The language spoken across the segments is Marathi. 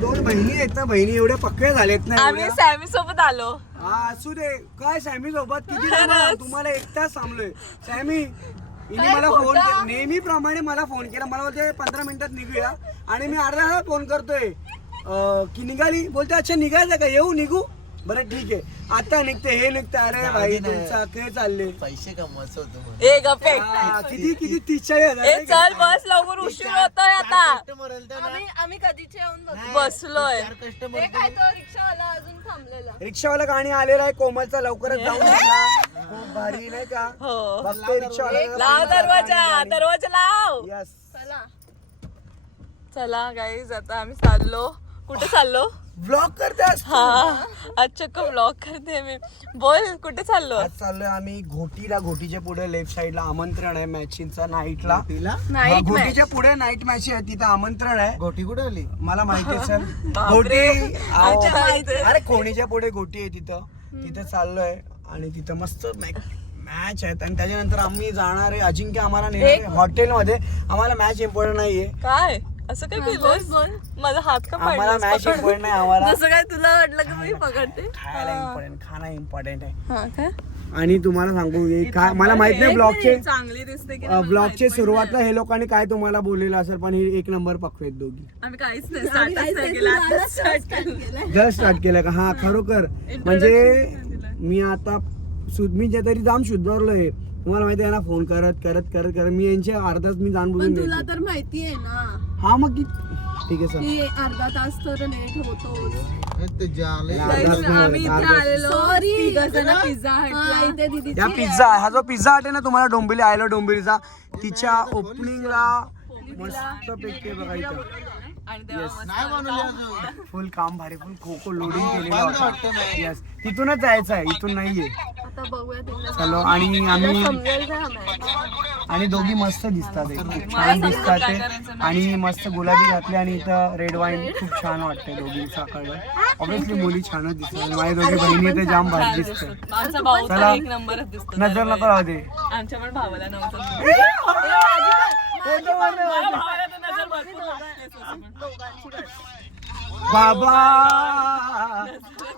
दोन बहिणी आहेत ना बहिणी एवढ्या पक्क्या झाल्यात ना आम्ही एवढ्या. सॅमी सोबत आलो. हा असू दे. काय सॅमी सोबत? किती? तुम्हाला एक तास थांबलोय. सॅमी हिने काय मला फोन खोटं? केला नेहमीप्रमाणे मला फोन केला. मला बोलते पंधरा मिनिटात निघूया. आणि मी अर्धा तास फोन करतोय. अं, की निघाली? बोलते अच्छा निघायचं का? येऊ निघू? बरं ठीक आहे. आता निघते हे निघते. अरे भाई तुमचा काय चालले पैसे कमवायचं होतं. ए गप्पे. हा, किती किती तीस चाळीस हजार ए आहे का? चल बस लवकर उशीर होतोय आता. आम्ही आम्ही कधीचे येऊन बसलोय. चार customer ते काय तो रिक्षावाला अजून थांबलेला? रिक्षावाला गाणी आलेला आहे कोमलचा लवकरच जाऊन बघा. खूप भारी नाही का? हो. बघतोय रिक्षावाला. लाव दरवाजा दरवाजा लाव. यस चला. चला गाईज आता आम्ही चाललो. कुठे चाललो? ब्लॉक करतेस हा आज चक्क ब्लॉग करते मी. बोल कुठे चाललो? आज चाललोय आम्ही घोटीला घोटीच्या पुढे लेफ्ट साइडला आमंत्रण आहे मॅचिंगचा नाईटला तिला हा, घोटीच्या पुढे नाईट मॅच आहे. तिथं आमंत्रण आहे. गोटी कुठे आली? मला माहिती आहे सर. घोटी आहो. अच्छा, माहिती आहे. अरे कोणीच्या पुढे घोटी आहे तिथं? तिथं चाललोय. आणि तिथं मस्त मॅच आहेत. आणि त्याच्यानंतर आम्ही जाणार आहे. अजिंक्य आम्हाला नेणार हॉटेलमध्ये आम्हाला मॅच इम्पॉर्टंट नाहीये. काय? असं काय केलं माझा हात का आम्हाला पडला. मॅच इम्पॉर्टंट नाही आम्हाला. जसं काय तुला वाटलं की मी पकडते? खायला इम्पॉर्टंट खाणं इम्पॉर्टंट आहे. हा काय आणि तुम्हाला सांगू हे काय मला माहीत नाही ब्लॉगचे चांगली दिसते की ब्लॉगचे सुरुवातला हे लोकांनी काय तुम्हाला बोललेलं असेल पण हे एक नंबर पक्ष आहेत दोघी. आम्ही काहीच नाही केलं, आता start केलं. जस्ट स्टार्ट केलं का? हा खरोखर. म्हणजे मी आता मी जे तरी जाम शुद्धवरलोय तुम्हाला माहिती आहे ना फोन करत करत करत करत मी यांचे अर्धाच मी जाण बुजून पण तुला. तर माहिती आहे ना. हा मग की ठीक आहे सर अर्धा तास तर लेट होतो ते जाले. Guys, आम्ही इथे आलेलो. तिघंजणं पिझ्झा हटला. इथे दीदी या पिझ्झा हा जो पिझ्झा हट आहे ना तुम्हाला डोंबिवली आयला डोंबिवलीचा तिच्या ओपनिंगला मस्त पैकी बघा इथं. आणि तेव्हा मस्त नाही बनवली अजून. फुल काम भारी फुल खो खो लोडिंग केलेला होता. येस तिथूनच जायचं आहे इथून नाहीये. आता बघूया चलो आणि आम्ही समजेल का match? आणि दोघी मस्त दिसतात. खूप छान दिसतात ते. आणि मस्त गुलाबी घातले आणि इथं रेड वाईन खूप छान वाटते दोघींचा कळलं ऑब्विसली मुली छानच दिसतात आणि माझ्या दोघी बहिणी तर जाम भारी दिसतात. तर चला. दिसतो नजर नको राहू दे. आमच्या पण भावाला नव्हतं बाबा!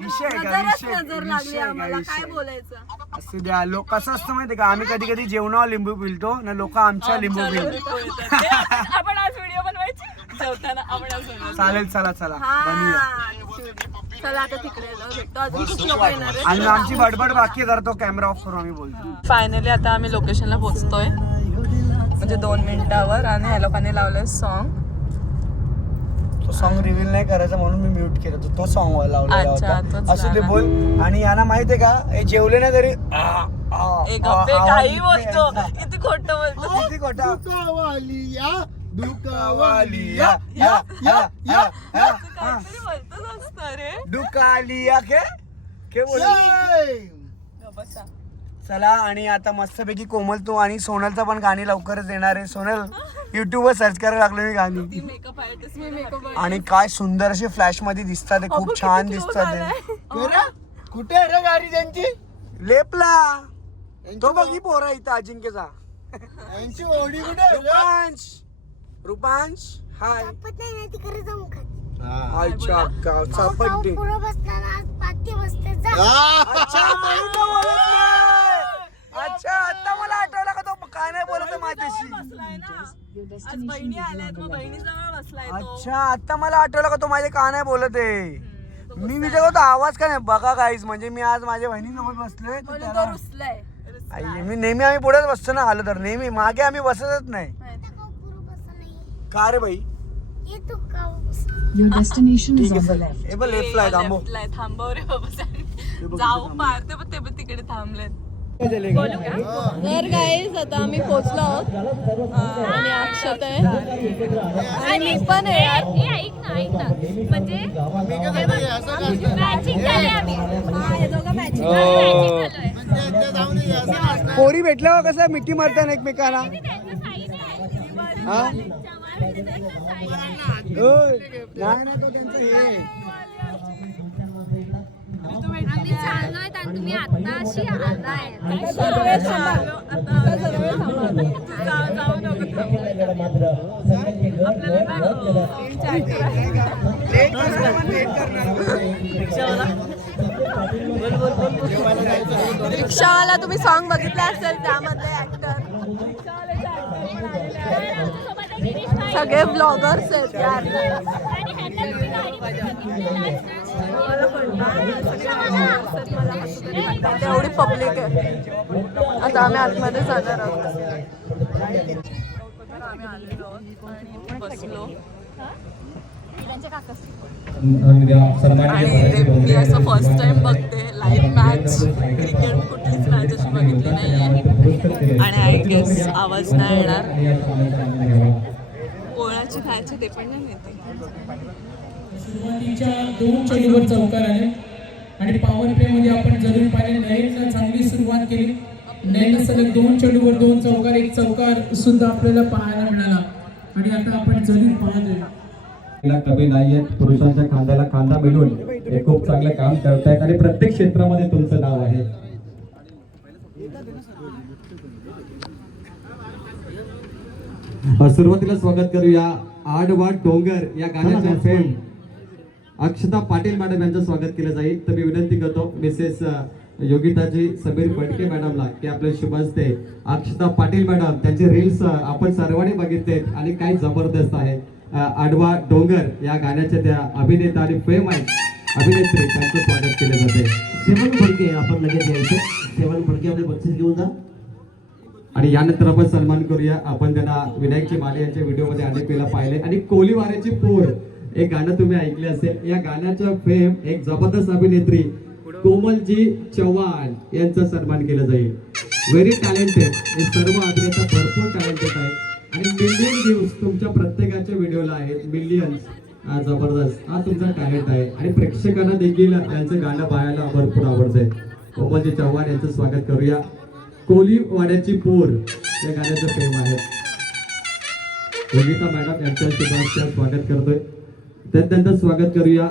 विषय का? नजरच विषय नजर लागली विषय आहे का? आम्हाला. काय विषय बोलायचं? असू द्या. लोक कसं असतं माहितीये का? आम्ही कधी कधी जेवणावर लिंबू पिलतो ना लोक आमच्या लिंबू पिलतो आपण आज व्हिडिओ बनवायची? जेवताना आपण आज बनवायचं. चालेल चला चला. बनूया हा चला आता तिकडे जाऊ, भेटतो अजून खूप लोक येणार आहेत आणि आमची बडबड बाकी करतो कॅमेरा ऑफ करून आम्ही बोलतो. फायनली आता आम्ही लोकेशनला पोहोचतोय. म्हणजे दोन मिनिटावर आणि ह्या लोकांनी लावलंय सॉन्ग सॉन्ग रिव्हील नाही करायचा म्हणून मी म्यूट केलं. होतं तो सॉन्ग लावलेला अच्छा, होता. तोच असं ते लावला. बोल. आणि यांना माहितीये का? हे जेवले ना तरी आ, आ, एक आ, हप्ते आवाज काही येते बोलतो. यांचा. किती खोटं बोलतो. किती खोटा? दुकावाली या दुकावाली या या या या या. काहीतरी बोलतोच असतं रे. दुकालिया के? के बोल बसा. चला आणि आता मस्तपैकी कोमल तू आणि सोनलचं पण गाणी लवकरच येणार आहे. सोनल युट्यूबवर सर्च करायला लागलो मी गाणी. आणि काय सुंदर असे फ्लॅशमध्ये दिसतात ते खूप छान दिसतात. कुठे आहे रे गाडी त्यांची? लेपला. तो बघ ही पोरा इथं अजिंक्यचा. यांची ओढी कुठे आहे रे? रुपांश. रुपांश हाय तिकडे जाऊन खात. अच्छा गावचा बड्डे पुढं बसताना आज पाठी बसते जा. अच्छा म्हणून तो. अच्छा आता मला आठवलं का तो काय नाही बोलत आहे माझ्याशी? बसलाय ना. आज बहिणी आल्यात मग बहिणी जवळ बसलाय तो. अच्छा आता मला आठवलं का तो माझे का नाही बोलत आहे? मी विचार करतो आवाज का नाही? बघा काहीच म्हणजे मी आज माझ्या बहिणीसोबत बसलोय तर म्हणून त्याला- तो रुसलाय. आई, मी नेहमी आम्ही पुढेच बसतो ना आलं तर नेहमी. मागे आम्ही बसतच नाही. पुढं बसत नाही. का रे बाई? Your destination is ठीक on आहे the चल. left. हे बघ लेफ्ट ला थांबव. रे बाबा. जाऊ तिथे पार ते पण ते पण तिकडे थांबलेत. तर गाईज आता आम्ही पोहोचलो आहोत. आणि अक्षत आहे. आणि मी पण आहे यार. ऐक ना ऐक ना. म्हणजे मी काय सांगते, असं का असतं? मॅचिंग झाली आम्ही. हा, दोघं matching. मॅचिंग झालोय. पण ते- ते जाऊ दे, असं नसतं. पोरी भेटल्यावर कसं मिठी मारतात एकमेकांना? हा. ओय, नाही नाही तो त्यांचं हे आहे. लेट करणार पण लेट करणार रिक्षावाला तुम्ही सॉन्ग बघितले असेल त्यामधले ऍक्टर सगळे ब्लॉगर्स आहेत यार. पब्लिक आहे. आता आम्ही आतमध्ये जाणार आहोत. आम्ही आलेलो आणि बसलो मी असं फर्स्ट टाइम बघते लाईव्ह मॅच क्रिकेट कुठलीच मॅच अशी बघितली नाही आहे आणि आय गेस आवाज नाही येणार. ते पण नाही माहिती. सुरुवातीच्या दोन चेंडूवर चौकार आले. आणि पॉवर प्ले मध्ये आपण जरूर पाहिले नयननं चांगली सुरुवात केली. नयन सलग दोन चेंडूवर दोन चौकार एक चौकार सुद्धा आपल्याला पाहायला मिळाला. आणि आता आपण जरूर पाहतोय. कमी नाहीये पुरुषांच्या खांद्याला खांदा मिळून हे खूप चांगलं काम करतायत. आणि प्रत्येक क्षेत्रामध्ये तुमचं नाव आहे. सुरुवातीला स्वागत करूया. आडवा डोंगर या गाण्याचे फेम अक्षता पाटील मॅडम यांचं स्वागत केलं जाईल. तर मी विनंती करतो मिसेस योगिताजी समीर फडके मॅडमला की आपले शुभ हस्ते अक्षता पाटील मॅडम त्यांचे रील्स आपण सर्वांनी बघितले आणि काय जबरदस्त आहे अ, आडवा डोंगर या गाण्याच्या त्या अभिनेता आणि फेम आहेत. अभिनेत्री त्यांचं स्वागत केलं जाते सेवन फडके आपण लगेच यायचं. सेवन फडके आपले बक्षीस घेऊन जा. आणि यानंतर आपण सन्मान करूया. आपण त्यांना विनायकची माले यांच्या व्हिडिओमध्ये अनेक वेळेला पाहिले. आणि कोलीवाऱ्याची पोर. एक गाणं तुम्ही ऐकले असेल. या गाण्याचं फेम एक जबरदस्त अभिनेत्री कोमलजी चव्हाण यांचा सन्मान केला जाईल. व्हेरी टॅलेंटेड हे सर्व अभिनेता भरपूर टॅलेंटेड आहेत. आणि मिलियन व्ह्यूज तुमच्या प्रत्येकाच्या व्हिडिओला आहेत. मिलियन्स जबरदस्त. हा तुमचा टॅलेंट आहे. आणि प्रेक्षकांना देखील त्यांचं गाणं पाहायला भरपूर आवडतंय. कोमलजी चव्हाण यांचं स्वागत करूया. कोली वाड्याची पोर या गाण्याचं प्रेम आहे. योगिता मॅडम यांच्या शुभाशया स्वागत करतोय. त्यानंतर स्वागत करूया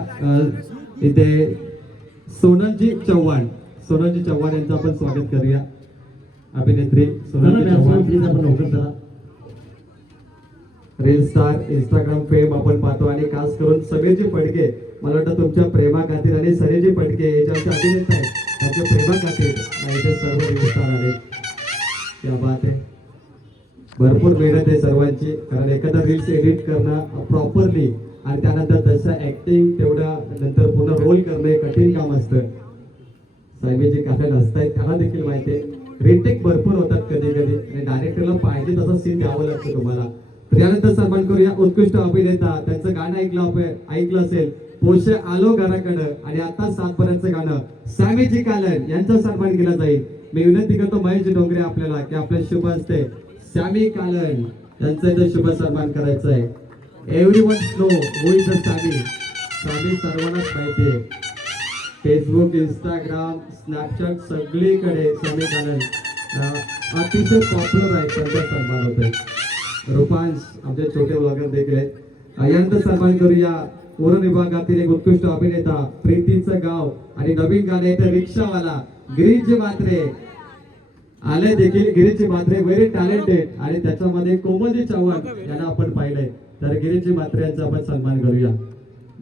इथे सोनलजी चव्हाण. सोनलजी चव्हाण यांचं आपण स्वागत करूया. अभिनेत्री Sonalji Chavan. Reel star Instagram fame आपण पाहतो आणि खास करून सगळेचे फडके. मला वाटतं तुमच्या प्रेमा खातीर आणि सरेचे फडके हे जे आमचे अभिनेता आहेत. त्यांच्या प्रेमा खातीर इथे सर्व देवस्थान आले बात. आहे भरपूर मेहनत आहे सर्वांची कारण एखादा रील्स एडिट करणं प्रॉपरली आणि त्यानंतर तसं ऍक्टिंग तेवढा नंतर पूर्ण रोल करणं हे कठीण काम असतं. साहेबी जे कारण असतायत त्यांना देखील माहिती आहे. रिटेक भरपूर होतात कधी कधी आणि डायरेक्टरला पाहिजे तसा सीन द्यावं लागतं तुम्हाला. त्यानंतर सन्मान करूया. उत्कृष्ट अभिनेता त्यांचं गाणं ऐकलं ऐकलं असेल पोषे आलो घराकडं आणि आता सातपर्यंतचं गाणं सामीजी कालन यांचा सन्मान केला जाईल. मी विनंती करतो महेश डोंगरे आपल्याला की आपल्या शुभ असते सॅमी कालन त्यांचा इथं शुभ सन्मान करायचा आहे. Everyone know who is the सर्वांनाच माहिती आहे. फेसबुक इंस्टाग्राम स्नॅपचॅट सगळीकडे समी कालन अतिशय पॉप्युलर आहे त्यांचा सन्मान होतोय. रुपांश आमचे छोटे ब्लॉगर देखील आहेत. अं, यानंतर सन्मान करूया. पूर्ण विभागातील एक उत्कृष्ट अभिनेता प्रीतीचं गाव आणि नवीन गाणे तर रिक्षावाला गिरीजी मात्रे आले देखील गिरीजी मात्रे व्हेरी टॅलेंटेड आणि त्याच्यामध्ये कोमलजी चव्हाण यांना आपण पाहिलंय. तर गिरीजी मात्रे यांचा आपण सन्मान करूया.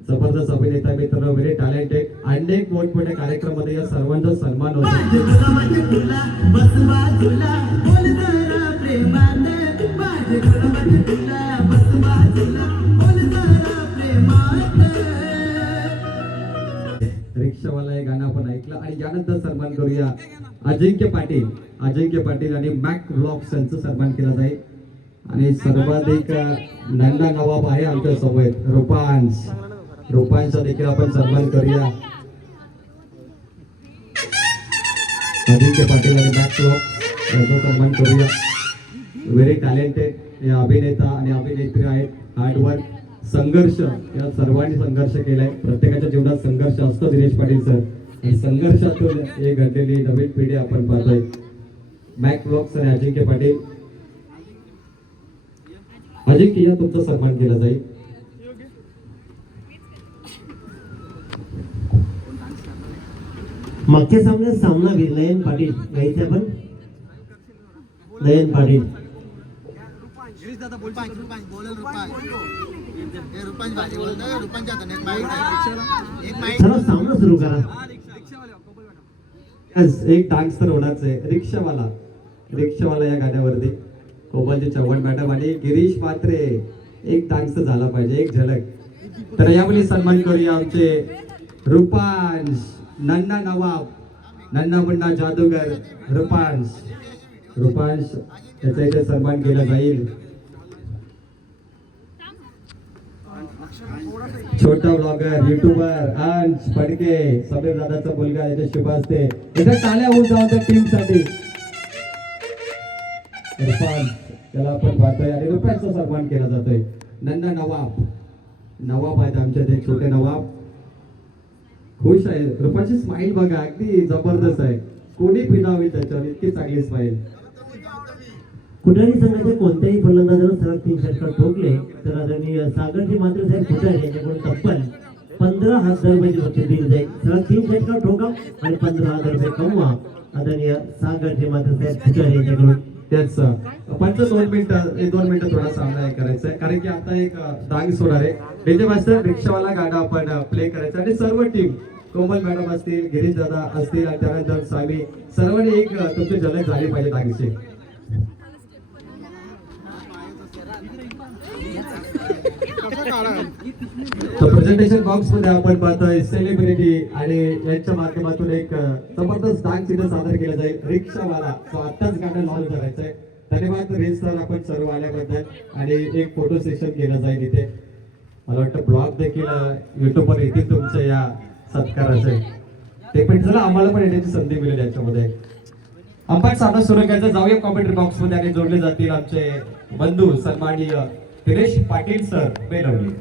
जबरदस्त अभिनेता मित्र व्हेरी टॅलेंटेड अनेक मोठमोठ्या कार्यक्रमामध्ये या सर्वांचा सन्मान होतो. रिक्षावाला हे गाणं आपण ऐकलं. आणि यानंतर सन्मान करूया अजिंक्य पाटील. अजिंक्य पाटील आणि मॅक ब्लॉक्स यांचं सन्मान केला जाईल. आणि सर्वाधिक नंदा नवाब आहे आमच्यासोबत रुपांश. रुपांशचा देखील आपण सन्मान करूया. अजिंक्य पाटील आणि मॅक ब्लॉक्स यांचा सन्मान करूया. व्हेरी टॅलेंटेड हे अभिनेता आणि अभिनेत्री आहेत. हार्डवर्क संघर्ष या सर्वांनी संघर्ष केलाय. प्रत्येकाच्या जीवनात संघर्ष असतो दिनेश पाटील सर. आणि संघर्षातून हे घडलेली नवीन पिढी आपण पाहतोय. मॅक ब्लॉक्स आणि अजिंक्य पाटील. अजिंक्य या तुमचा सन्मान केला जाईल. मागच्या सामन्यात सामना नयन पाटील. घ्यायचे आपण नयन पाटील. एक चला सामना सुरू करा. डान्स तर होणारच आहे. रिक्षावाला. रिक्षावाला या गाण्यावरती कोमलजी चव्हाण मॅडम आणि गिरीश मात्रे एक डान्स तर झाला पाहिजे एक झलक. तर यावेळी सन्मान करूया आमचे रुपांश नन्ना नवाब नन्ना मुन्ना जादूगर रुपांश. रुपांश याचा इथे सन्मान केला जाईल. छोटा ब्लॉगर युट्यूबर अंश फडके समीर दादाचा मुलगा याच्या शुभ असते इथे टाळ्या होऊन जाऊ त्या टीमसाठी रुपांश त्याला आपण पाहतोय. आणि रुपयांचा सन्मान केला जातोय. नंदा नवाब. नवाब आहेत आमच्या ते छोटे नवाब. खुश आहे. रुपांची स्माईल बघा. अगदी जबरदस्त आहे. कोणी फिरावी त्याच्यावर? इतकी चांगली स्माईल कुठल्याही संघाच्या कोणत्याही फलंदाजाला सलग तीन षटकार ठोकले तर आदरणीय सागरजी मात्र साहेब कुठारे यांच्याकडून तब्बल पंधरा हजार रुपयाची बक्षीस दिली जाईल. सलग तीन षटकार ठोका आणि पंधरा हजार रुपये कमवा. आदरणीय सागरजी मात्र साहेब कुठारे यांच्याकडून? त्याच पंच दोन मिनिटं एक दोन मिनिटं थोडा सामना हे करायचा आहे. कारण की आता एक डाग सोडणार आहे. डीजे मास्टर रिक्षावाला गाडा आपण प्ले करायचं आणि सर्व टीम कोमल मॅडम असतील गिरीश दादा असतील आणि त्यानंतर स्वामी सर्वांनी एक अ, तुमची झलक झाली पाहिजे डान्सची तर प्रेझेंटेशन बॉक्समध्ये आपण पाहतोय सेलिब्रिटी आणि यांच्या माध्यमातून एक जबरदस्त डान्स इथे सादर केला जाईल. रिक्षावाला. तो आत्ताच गाणं लॉन्च करायचंय. धन्यवाद रेस सर आपण सर्व आल्याबद्दल. आणि एक फोटो सेशन केलं जाईल इथे. मला वाटतं ब्लॉग देखील युट्यूबवर येतील तुमच्या या सत्काराचे. ते पण चला आम्हाला पण येण्याची संधी मिळेल याच्यामध्ये. आपण सामना सुरू करायचा. जाऊया कॉमेंट्री बॉक्समध्ये आणि जोडले जातील आमचे बंधू सन्माननीय दिनेश पाटील सर बेलवली.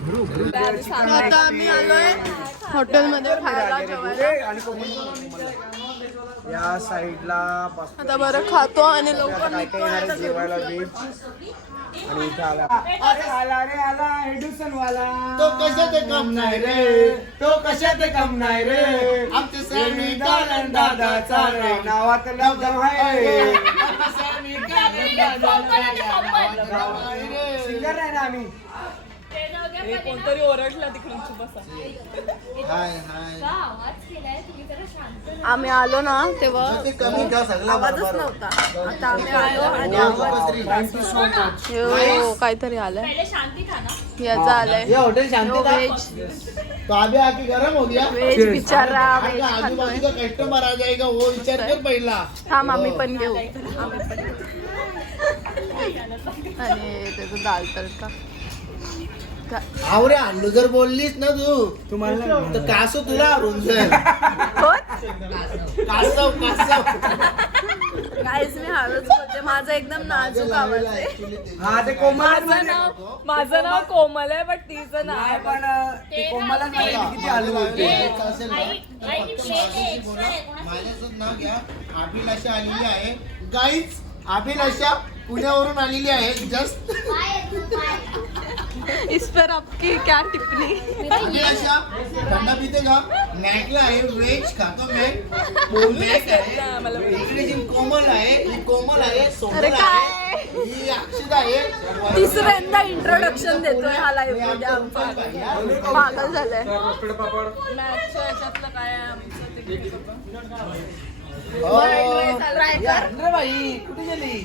आता आम्ही आलोय हॉटेलमध्ये खायला जेवायला. या साईडला आता बरं खातो आणि लवकर काय निघतो आता जेवायला व्हेज आणि इथे आला. अरे आला रे आला हेडुसन वाला तो कशात कम नाही रे? तो कशात कम नाही रे? आमचे सेमी दालन दादाचा रे. नावात लग्न आहे सिंगर नाही ना आम्ही. कोणतरी ओरडला तिकडून बसा. हाय हाय. आम्ही आलो ना तेव्हा ते कमी सगळं आवाजच नव्हता. आता आम्ही आलो आणि आवाज हो काहीतरी आलंय. पहिले शांती था ना. याचा आलंय. ये हॉटेल शांति था व्हेज तो अभी आके गरम हो गया? व्हेज बिचारा का कस्टमर आ जाएगा वो विचार कर पहिला. थांब आम्ही पण घेऊ. आम्ही पण घेऊ. आणि त्याचं दाल तडका. का- आवरे आणलो जर बोललीस ना तू तुम्हाला तर कासो तुला कोण कासव कासव. काहीच मी हळूच बोलते. माझा एकदम नाजूक आवाज आहे हा ते कोमल माझं नाव माझं नाव कोमल आहे बट तिचं नाव नाही पण ते कोमलच माहिती किती असेल ना, आहे माझ्याच नाव घ्या. अभिलाषा आलेली आहे. गाईच अभिलाषा पुण्यावरून आलेली आहे जस्ट इस पर आपकी क्या टिप्पणी? अभिलाषा थंडा पिते का? मॅकला आहे व्हेज खातो मॅक मॅक आहे इकडे जी कोमल आहे ही कोमल आहे अरे सोमल काय? आहे ही अक्षिता आहे. तिसऱ्यांदा इंट्रोडक्शन देतोय हा लाईव्हमध्ये आमचा. पागल झालाय. मॅथच्या याच्यातलं काय आहे आमचं ते फ्राय कर अरे बाई कुठे गेली?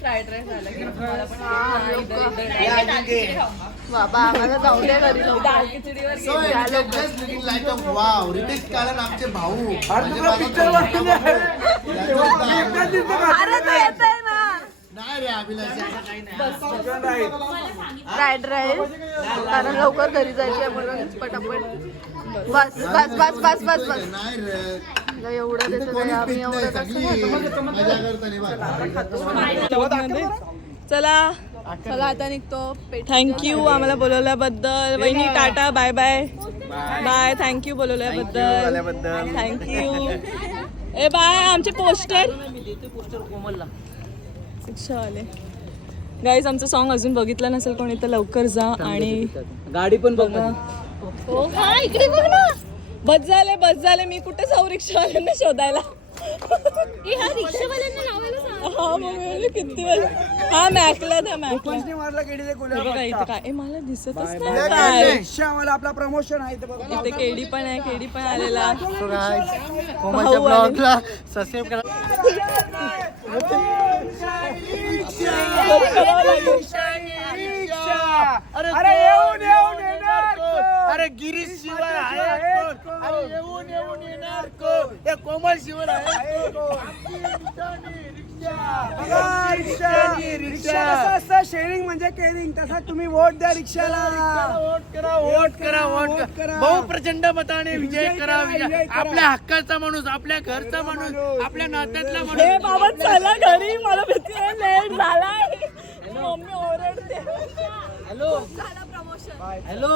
फ्राईड राईस झालं की मला पण हा, इधर- लोकं. इधर- या आगे घे. बाबा आम्हाला जाऊ दे घरी लवकर. दाल खिचडीवर So, it is just looking like a wow. Riteish कालन आमचे भाऊ म्हणजे तुला माझे पिक्चर भाऊ. बघून एकदाच दिसतं का? अरे तू येतोय ना नाही रे Abhilasha chicken rice. Fried rice कारण लवकर घरी जायचंय म्हणून पटापट बस बस बस बस बस बस नाही रे एवढं देतो आम्ही एवढं कसं. चला चला आता निघतो. थँक्यू आम्हाला बोलवल्याबद्दल. वहिनी tata bye bye bye thank you बोलवल्याबद्दल. Thank you ए बाय आमचे पोस्टर शिक्षावाले गाईज आमचं सॉन्ग अजून बघितलं नसेल कोणी तर लवकर जा आणि गाडी पण बघा हो इकडे बघ ना. बस झाले बस झाले. मी कुठे जाऊ रिक्षावाल्यांना शोधायला? ए, हा हा मग मी किती वेळ हा मॅकला त्या मॅकला. मारला कोल्हा बघा इथं काय? ए, मला दिसतच नाही काय? रिक्षा मला आपला प्रमोशन आहे इथं बघा. इथे केडी पण आहे केडी पण आलेला. कोमलच्या भाऊ आले. ब्लॉगला सबस्क्राईब करा. अरे येऊन येऊन येणार कोण? अरे गिरीश शिवाय आहे? अरे येऊन येऊन येणार कोण? हे कोमल शिवाय आहे. बघा, रिक्षा. रिक्षा. कसं असतं शेअरिंग म्हणजे केअरिंग तसा तुम्ही वोट द्या रिक्षाला. वोट करा वोट करा वोट करा. बहु प्रचंड मताने विजय करा विजय. आपल्या हक्काचा माणूस आपल्या घरचा माणूस आपल्या नात्यातला हे माणूस. बाबा चला घरी. मला भीती लेट झालाय. मम्मी ओरडते. हॅलो हॅलो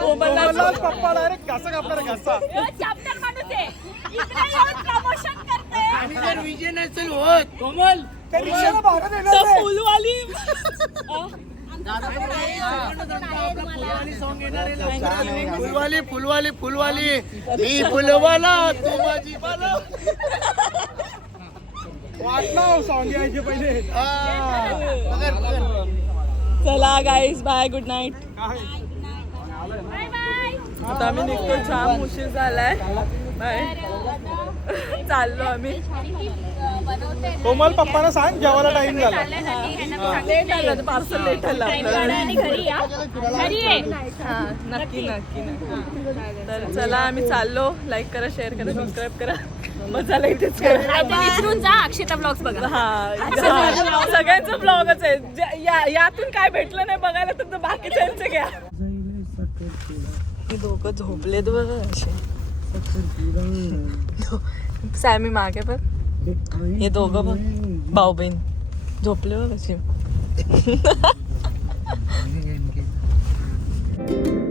कोमलला पप्पा डायरेक्ट घासा कापणार घासा? आणि जर विजय नसेल होत कोमल! रिक्षाला देणार नाही. फुलवाली फुलवाली फुलवाली फुलवाली मी फुलवाला तू माझी बाला. वाटलं सॉंग यायचे पहिले. चला गाईज बाय गुड नाईट आता आम्ही निघतो जाम उशीर झालाय. बाय चाललो आम्ही. कोमल पप्पाला सांग जेवायला टाइम झाला. लेट आलं पार्सल लेट आलं आपल्याला. आणि घरी या. घरी ये. हा नक्की नक्की नक्की. तर चला आम्ही चाललो. लाईक करा शेअर करा सबस्क्राईब करा. मसाला इथेच करा विसरून जा अक्षता ब्लॉग्स बघा. सगळ्यांचं ब्लॉगच आहे. ज्या- या- यातून काय भेटलं नाही बघायला तर बाकीच्यांचं घ्या. हे दोघं झोपलेत बघा असे. सॅमी मागे पण हे दोघं बघ. भाऊ बहीण झोपले बघ असे